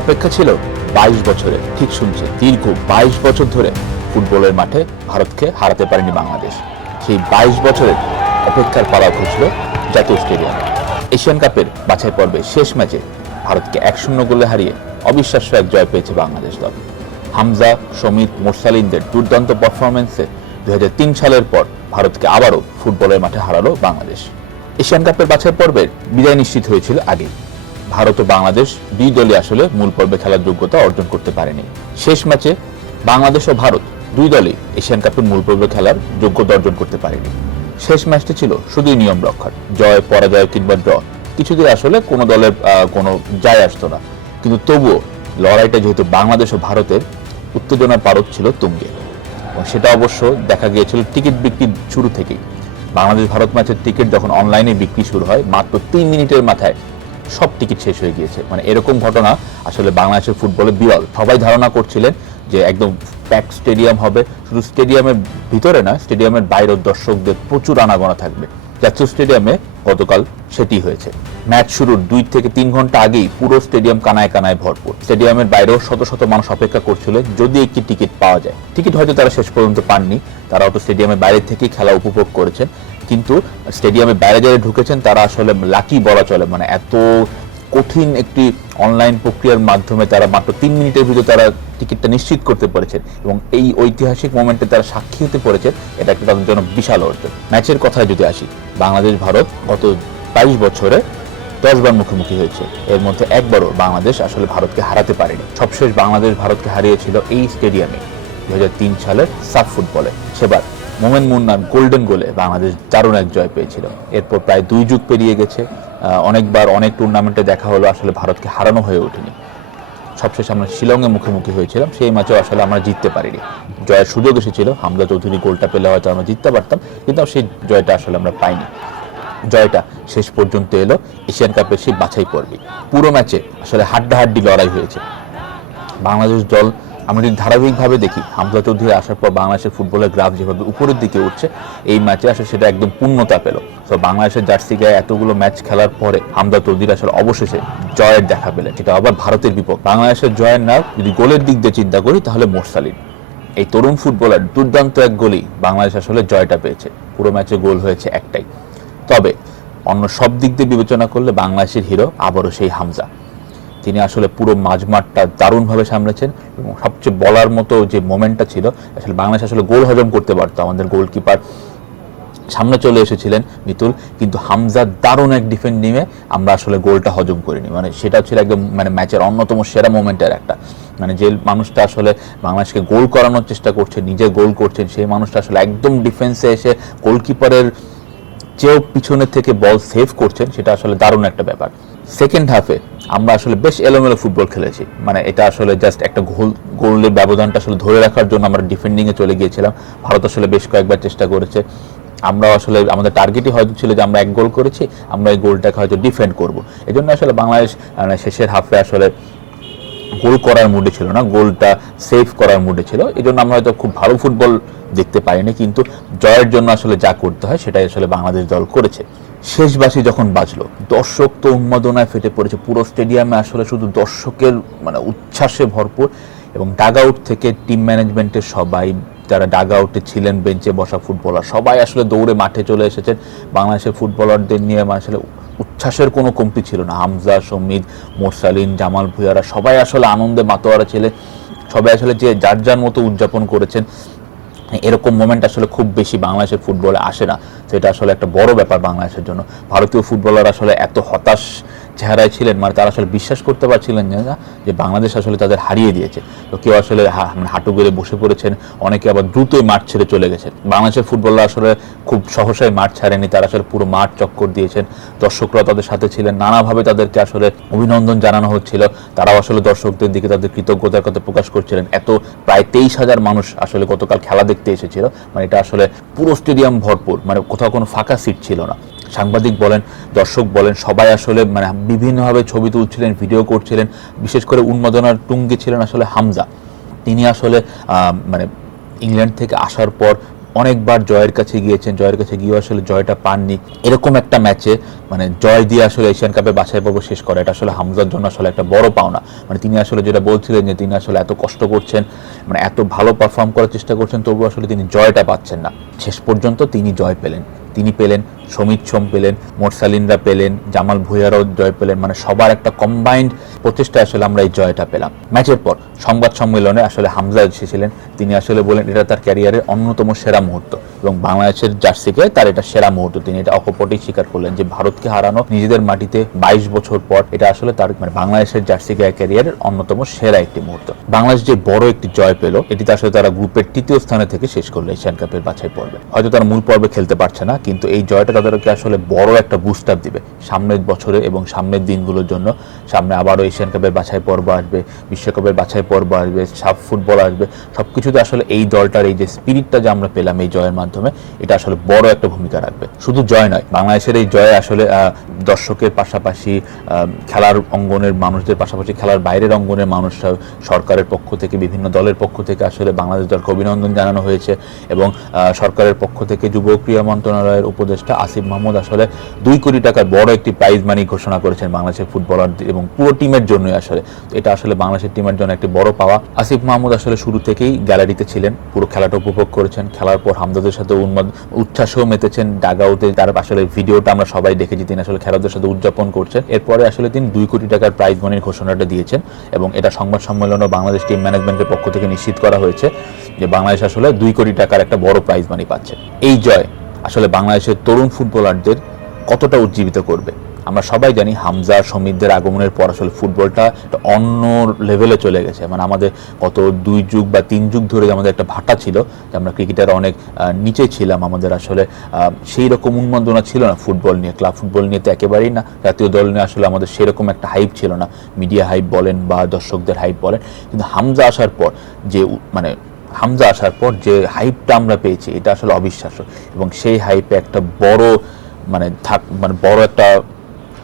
অপেক্ষা ছিল বাইশ বছরে ঠিক শুনছে, দীর্ঘ বাইশ বছর ধরে ফুটবলের মাঠে ভারতকে হারাতে পারেনি বাংলাদেশ। সেই বাইশ বছরের অপেক্ষার পালা ঘুষল জাতীয় স্টেডিয়ামে। এশিয়ান কাপের বাছাই পর্বে শেষ ম্যাচে ভারতকে এক শূন্য গোলে হারিয়ে অবিশ্বাস্য এক জয় পেয়েছে বাংলাদেশ দল। হামজা সমিত মোরসালিনদের দুর্দান্ত পারফরমেন্সে দুই হাজার তিন সালের পর ভারতকে আবারও ফুটবলের মাঠে হারালো বাংলাদেশ। এশিয়ান কাপের বাছাই পর্বের বিদায় নিশ্চিত হয়েছিল আগেই। ভারত ও বাংলাদেশ দুই দলই আসলে মূল পর্বে খেলার যোগ্যতা অর্জন করতে পারেনি। শেষ ম্যাচে বাংলাদেশ ও ভারত দুই দলই এশিয়ান কাপের মূল পর্বে খেলার যোগ্যতা অর্জন করতে পারেনি। শেষ ম্যাচটি ছিল শুধুই নিয়ম রক্ষার, জয়, পরাজয় কিংবা ড্র। কিছুদিন আসলে কোনো দলের কোনো যায় আসতো না। কিন্তু তবুও লড়াইটা যেহেতু বাংলাদেশ ও ভারতের, উত্তেজনার পারদ ছিল তুঙ্গে। সেটা অবশ্য দেখা গিয়েছিল টিকিট বিক্রির শুরু থেকেই। বাংলাদেশ ভারত ম্যাচের টিকিট যখন অনলাইনে বিক্রি শুরু হয়, মাত্র তিন মিনিটের মাথায় সব টিকিট শেষ হয়ে গিয়েছে। মানে এরকম ঘটনা আসলে বাংলাদেশের ফুটবলে বিরল। সবাই ধারণা করছিলেন যে একদম প্যাক স্টেডিয়াম হবে। শুধু স্টেডিয়ামের ভিতরে না স্টেডিয়ামের বাইরের দর্শকদের প্রচুর আনাগোনা থাকবে। জাতীয় স্টেডিয়ামে গতকাল সেটি হয়েছে। ম্যাচ শুরুর দুই থেকে তিন ঘণ্টা আগেই পুরো স্টেডিয়াম কানায় কানায় ভরপুর। স্টেডিয়ামের বাইরেও শত শত মানুষ অপেক্ষা করছিল যদি একটি টিকিট পাওয়া যায়। টিকিট হয়তো তারা শেষ পর্যন্ত পাননি। তারা হয়তো স্টেডিয়ামের বাইরে থেকেই খেলা উপভোগ করেছেন। কিন্তু স্টেডিয়ামে বাইরে যারা ঢুকেছেন, তারা আসলে লাকি বলা চলে। মানে এত কঠিন একটি অনলাইন প্রক্রিয়ার মাধ্যমে তারা মাত্র তিন মিনিটের ভিতরে তারা টিকিটটা নিশ্চিত করতে পেরেছেন এবং এই ঐতিহাসিক মোমেন্টে তারা সাক্ষী হতে পেরেছেন, এটা একটা তাদের জন্য বিশাল অর্জন। ম্যাচের কথায় যদি আসি, বাংলাদেশ, ভারত গত বাইশ বছরে দশবার মুখোমুখি হয়েছে। এর মধ্যে একবারও বাংলাদেশ আসলে ভারতকে হারাতে পারেনি। সবশেষ বাংলাদেশ, ভারতকে হারিয়েছিল এই স্টেডিয়ামে দু সালের সাফ ফুটবলে। সেবার মোমেন মুন্নার গোল্ডেন গোলে বাংলাদেশ দারুণ এক জয় পেয়েছিল। এরপর প্রায় দুই যুগ পেরিয়ে গেছে। অনেকবার অনেক টুর্নামেন্টে দেখা হলো, আসলে ভারতকে হারানো হয়ে ওঠেনি। সবশেষে আমরা শিলংয়ে মুখোমুখি হয়েছিলাম। সেই ম্যাচেও আসলে আমরা জিততে পারিনি। জয়ের সুযোগ এসেছিল। হামজা চৌধুরী গোলটা পেলে হয়তো আমরা জিততে পারতাম, কিন্তু সেই জয়টা আসলে আমরা পাইনি। জয়টা শেষ পর্যন্ত এলো। এশিয়ান কাপের সেই বাছাই পর্বে। পুরো ম্যাচে আসলে হাড্ডাহাড্ডি লড়াই হয়েছে। বাংলাদেশ দল আমরা যদি ধারাবাহিকভাবে দেখি, হামজা চৌধুরী আসার পর বাংলাদেশের ফুটবলের গ্রাফ যেভাবে উপরের দিকে উঠছে, এই ম্যাচে আসলে সেটা একদম পূর্ণতা পেল। তো বাংলাদেশের জার্সি গায়ে এতগুলো ম্যাচ খেলার পরে হামজা চৌধুরী আসলে অবশেষে জয়ের দেখা পেলেন। সেটা আবার ভারতের বিপক্ষ। বাংলাদেশের জয়ের নাম যদি গোলের দিক দিয়ে চিন্তা করি, তাহলে মোরসালিন এই তরুণ ফুটবলার দুর্দান্ত এক গোলই বাংলাদেশ আসলে জয়টা পেয়েছে। পুরো ম্যাচে গোল হয়েছে একটাই। তবে অন্য সব দিক দিয়ে বিবেচনা করলে বাংলাদেশের হিরো আবারও সেই হামজা। তিনি আসলে পুরো মাঝমাঠটা দারুণভাবে সামলেছেন এবং সবচেয়ে বলার মতো যে মোমেন্টটা ছিল, আসলে বাংলাদেশ আসলে গোল হজম করতে পারতো। আমাদের গোলকিপার সামনে চলে এসেছিলেন মিতুল, কিন্তু হামজা দারুণ এক ডিফেন্ডিংয়ে আমরা আসলে গোলটা হজম করিনি। মানে সেটা ছিল একদম মানে ম্যাচের অন্যতম সেরা মোমেন্টের একটা। মানে যে মানুষটা আসলে বাংলাদেশকে গোল করানোর চেষ্টা করছে, নিজে গোল করছেন, সেই মানুষটা আসলে একদম ডিফেন্সে এসে গোলকিপারের চেয়েও পিছনের থেকে বল সেভ করছেন, সেটা আসলে দারুণ একটা ব্যাপার। সেকেন্ড হাফে আমরা আসলে বেশ এলোমেলো ফুটবল খেলেছি। মানে এটা আসলে জাস্ট একটা গোল, গোলের ব্যবধানটা আসলে ধরে রাখার জন্য আমরা ডিফেন্ডিংয়ে চলে গিয়েছিলাম। ভারত আসলে বেশ কয়েকবার চেষ্টা করেছে। আমরা আসলে, আমাদের টার্গেটই হয়তো ছিল যে আমরা এক গোল করেছি, আমরা এই গোলটাকে হয়তো ডিফেন্ড করব। এই জন্য আসলে বাংলাদেশ মানে শেষের হাফে আসলে গোল করার মুডে ছিল না, গোলটা সেভ করার মুডে ছিল। এই জন্য আমরা হয়তো খুব ভালো ফুটবল দেখতে পাইনি কিন্তু জয়ের জন্য আসলে যা করতে হয় সেটাই আসলে বাংলাদেশ দল করেছে। শেষ বাসি যখন বাজলো, দর্শক তো উন্মাদনায় ফেটে পড়েছে। পুরো স্টেডিয়ামে আসলে শুধু দর্শকের মানে উচ্ছ্বাসে ভরপুর এবং ডাগ আউট থেকে টিম ম্যানেজমেন্টের সবাই, যারা ডাগ আউটে ছিলেন বেঞ্চে বসা ফুটবলার সবাই আসলে দৌড়ে মাঠে চলে এসেছেন। বাংলাদেশের ফুটবলারদের নিয়ে আসলে উচ্ছ্বাসের কোনো কমতি ছিল না। হামজা সমিত মোরসালিন, জামাল ভুয়ারা সবাই আসলে আনন্দে মাতোয়ারা ছেলে। সবাই আসলে যে যার যার মতো উদযাপন করেছেন এরকম মোমেন্ট আসলে খুব বেশি বাংলাদেশের ফুটবলে আসে না তো এটা আসলে একটা বড় ব্যাপার বাংলাদেশের জন্য। ভারতীয় ফুটবলার আসলে এত হতাশ চেহারায় ছিলেন মানে তারা আসলে বিশ্বাস করতে পারছিলেন না, যে বাংলাদেশ আসলে তাদের হারিয়ে দিয়েছে। তো কেউ আসলে মানে হাঁটু গেড়ে বসে পড়েছেন, অনেকে আবার দ্রুতই মাঠ ছেড়ে চলে গেছেন। বাংলাদেশের ফুটবলার আসলে খুব সহসাই মাঠ ছাড়েনি, তারা আসলে পুরো মাঠ চক্কর দিয়েছেন। দর্শকরা তাদের সাথে ছিলেন, নানাভাবে তাদেরকে আসলে অভিনন্দন জানানো হচ্ছিল। তারাও আসলে দর্শকদের দিকে তাদের কৃতজ্ঞতার কথা প্রকাশ করছিলেন। এত প্রায় তেইশ হাজার মানুষ আসলে গতকাল খেলা দেখতে এসেছিল। মানে এটা আসলে পুরো স্টেডিয়াম ভরপুর মানে কোথাও কোনো ফাঁকা সিট ছিল না। সাংবাদিক বলেন, দর্শক বলেন, সবাই আসলে মানে বিভিন্নভাবে ছবি তুলছিলেন, ভিডিও করছিলেন। বিশেষ করে উন্মাদনার টুঙ্গি ছিলেন আসলে হামজা। তিনি আসলে মানে ইংল্যান্ড থেকে আসার পর অনেকবার জয়ের কাছে গিয়েছেন, জয়ের কাছে গিয়েও আসলে জয়টা পাননি। এরকম একটা ম্যাচে মানে জয় দিয়ে আসলে এশিয়ান কাপে বাছাই পর্ব শেষ করা, এটা আসলে হামজার জন্য আসলে একটা বড় পাওনা। মানে তিনি আসলে যেটা বলছিলেন যে তিনি আসলে এত কষ্ট করছেন মানে এত ভালো পারফর্ম করার চেষ্টা করছেন তবু আসলে তিনি জয়টা পাচ্ছেন না। শেষ পর্যন্ত তিনি জয় পেলেন। তিনি পেলেন সমিত সোম পেলেন, মোরসালিনরা পেলেন, জামাল ভুইয়ারাও জয় পেলেন মানে সবার একটা কম্বাইন্ড প্রচেষ্টায় আসলে আমরা এই জয়টা পেলাম। ম্যাচের পর সংবাদ সম্মেলনে আসলে হামজা এসেছিলেন, তিনি আসলে বলেন, এটা তার ক্যারিয়ারের অন্যতম সেরা মুহূর্ত। এবং বাংলাদেশের জার্সিকে তার এটা সেরা মুহূর্ত। তিনি এটা অকপটেই স্বীকার করলেন যে, ভারতকে হারানো নিজেদের মাটিতে বাইশ বছর পর এটা আসলে তার মানে বাংলাদেশের জার্সিকে ক্যারিয়ারের অন্যতম সেরা একটি মুহূর্ত। বাংলাদেশ যে বড় একটি জয় পেল, এটিতে আসলে তারা গ্রুপের তৃতীয় স্থানে থেকে শেষ করল এশিয়ান কাপের বাছাই পর্বে। হয়তো তারা মূল পর্বে খেলতে পারছে না, কিন্তু এই জয়টা তাদেরকে আসলে বড় একটা বুস্ট আপ দিবে। সামনের বছরে এবং সামনের দিনগুলোর জন্য। সামনে আবারও এশিয়ান কাপের বাছাই পর্ব আসবে, বিশ্বকাপের বাছাই পর্ব আসবে, সাফ ফুটবল আসবে। সব কিছুতে আসলে এই দলটার এই যে স্পিরিটটা যে আমরা পেলাম এই জয়ের মাধ্যমে, এটা আসলে বড় একটা ভূমিকা রাখবে। শুধু জয় নয়, বাংলাদেশের এই জয়ে আসলে দর্শকের পাশাপাশি খেলার অঙ্গনের মানুষদের পাশাপাশি, খেলার বাইরের অঙ্গনের মানুষরা, সরকারের পক্ষ থেকে, বিভিন্ন দলের পক্ষ থেকে আসলে বাংলাদেশ দলকে অভিনন্দন জানানো হয়েছে এবং সরকারের পক্ষ থেকে যুব ক্রীড়া মন্ত্রণালয়ের উপদেষ্টা আসিফ মাহমুদ আসলে দুই কোটি টাকার বড় একটি প্রাইজ মানি ঘোষণা করেছেন বাংলাদেশের ফুটবলার এবং পুরো টিমের জন্যই আসলে। এটা আসলে বাংলাদেশের টিমের জন্য একটি বড় পাওয়া। আসিফ মাহমুদ আসলে শুরু থেকেই গ্যালারিতে ছিলেন, পুরো খেলাটা উপভোগ করেছেন। খেলার পর হামদাদের সাথে উন্মাদ, উচ্ছ্বাসও মেতেছেন, ডাগাউতে তার আসলে ভিডিওটা আমরা সবাই দেখেছি, তিনি আসলে খেলাদের সাথে উদযাপন করছেন। এরপরে আসলে তিনি দুই কোটি টাকার প্রাইজ মানির ঘোষণাটা দিয়েছেন এবং এটা সংবাদ সম্মেলনে বাংলাদেশ টিম ম্যানেজমেন্টের পক্ষ থেকে নিশ্চিত করা হয়েছে যে বাংলাদেশ আসলে দুই কোটি টাকার একটা বড় প্রাইজ মানি পাচ্ছে। এই জয় আসলে বাংলাদেশের তরুণ ফুটবলারদের কতটা উজ্জীবিত করবে? আমরা সবাই জানি হামজা সমিতদের আগমনের পর আসলে ফুটবলটা একটা অন্য লেভেলে চলে গেছে। মানে আমাদের গত দুই যুগ বা তিন যুগ ধরে আমাদের একটা ভাটা ছিল, যে আমরা ক্রিকেটার অনেক নিচে ছিলাম, আমাদের আসলে সেই রকম উন্মাদনা ছিল না ফুটবল নিয়ে। ক্লাব ফুটবল নিয়ে তো একেবারেই না, জাতীয় দল নিয়ে আসলে আমাদের সেরকম একটা হাইপ ছিল না। মিডিয়া হাইপ বলেন বা দর্শকদের হাইপ বলেন। কিন্তু হামজা আসার পর যে মানে হামজা আসার পর যে হাইপটা আমরা পেয়েছি, এটা আসলে অবিশ্বাস্য। এবং সেই হাইপে একটা বড় মানে থাক মানে বড় একটা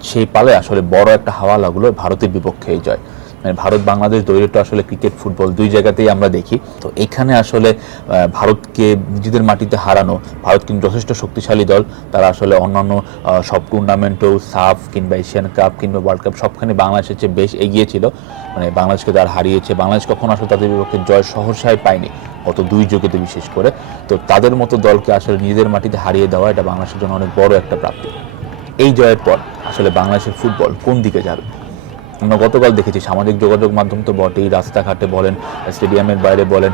সেই পালে আসলে বড় একটা হাওয়া লাগল ভারতের বিপক্ষে এই জয়। মানে ভারত বাংলাদেশ দৈর্ঘ্যটা আসলে ক্রিকেট ফুটবল দুই জায়গাতেই আমরা দেখি। তো এখানে আসলে ভারতকে নিজেদের মাটিতে হারানো, ভারত কিন্তু যথেষ্ট শক্তিশালী দল। তারা আসলে অন্যান্য সব টুর্নামেন্টেও সাফ কিংবা এশিয়ান কাপ কিংবা ওয়ার্ল্ড কাপ সবখানে বাংলাদেশের চেয়ে বেশ এগিয়ে ছিল। মানে বাংলাদেশকে তারা হারিয়েছে। বাংলাদেশ কখনো আসলে তাদের বিপক্ষে জয় সহসায় পায়নি, গত দুই যুগেতে বিশেষ করে। তো তাদের মতো দলকে আসলে নিজেদের মাটিতে হারিয়ে দেওয়া, এটা বাংলাদেশের জন্য অনেক বড় একটা প্রাপ্তি। এই জয়ের পর আসলে বাংলাদেশের ফুটবল কোন দিকে যাবে? আমরা গতকাল দেখেছি, সামাজিক যোগাযোগ মাধ্যম তো বটেই, রাস্তাঘাটে বলেন, স্টেডিয়ামের বাইরে বলেন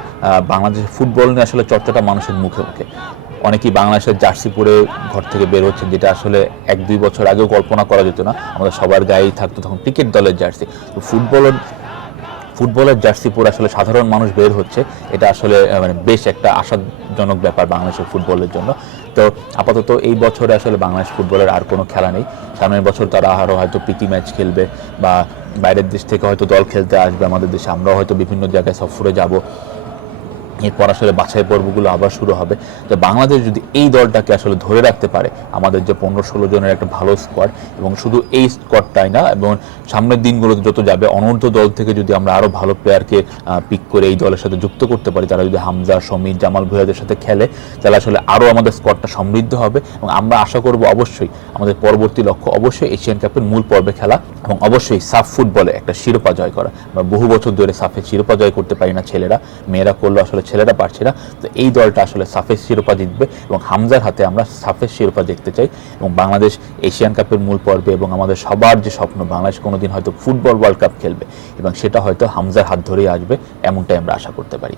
বাংলাদেশের ফুটবল নিয়ে আসলে চর্চাটা মানুষের মুখে মুখে অনেকেই বাংলাদেশের জার্সি পরে ঘর থেকে বের হচ্ছে যেটা আসলে এক দুই বছর আগেও কল্পনা করা যেত না। আমাদের সবার গায়েই থাকতো তখন ক্রিকেট দলের জার্সি। তো ফুটবলের ফুটবলের জার্সি পরে আসলে সাধারণ মানুষ বের হচ্ছে, এটা আসলে মানে বেশ একটা আশাজনক ব্যাপার বাংলাদেশের ফুটবলের জন্য। তো আপাতত এই বছরে আসলে বাংলাদেশ ফুটবলের আর কোনো খেলা নেই। সামনের বছর তারা আরও হয়তো প্রীতি ম্যাচ খেলবে বা বাইরের দেশ থেকে হয়তো দল খেলতে আসবে, আমাদের দেশে আমরাও হয়তো বিভিন্ন জায়গায় সফরে যাব। এরপর আসলে বাছাই পর্বগুলো আবার শুরু হবে। তো বাংলাদেশ যদি এই দলটাকে আসলে ধরে রাখতে পারে, আমাদের যে পনেরো ষোলো জনের একটা ভালো স্কোয়াড এবং শুধু এই স্কোয়াডটাই না, এবং সামনের দিনগুলোতে যত যাবে, অনূর্ধ্ব দল থেকে যদি আমরা আরও ভালো প্লেয়ারকে পিক করে এই দলের সাথে যুক্ত করতে পারি তারা যদি হামজা, সমীর, জামাল ভুইয়াদের সাথে খেলে, তাহলে আসলে আরও আমাদের স্কোয়াডটা সমৃদ্ধ হবে, এবং আমরা আশা করব অবশ্যই আমাদের পরবর্তী লক্ষ্য অবশ্যই এশিয়ান কাপের মূল পর্বে খেলা, এবং অবশ্যই সাফ ফুটবলে একটা শিরোপা জয় করা। আমরা বহু বছর ধরে সাফে শিরোপা জয় করতে পারি না ছেলেরা, মেয়েরা করল আসলে ছেলেরা পারছে না, তো এই দলটা আসলে সাফেস শিরোপা জিতবে এবং হামজার হাতে আমরা সাফেস শিরোপা দেখতে চাই এবং বাংলাদেশ এশিয়ান কাপের মূল পর্বে এবং আমাদের সবার যে স্বপ্ন, বাংলাদেশ কোনোদিন হয়তো ফুটবল ওয়ার্ল্ড কাপ খেলবে এবং সেটা হয়তো হামজার হাত ধরেই আসবে, এমনটাই আমরা আশা করতে পারি।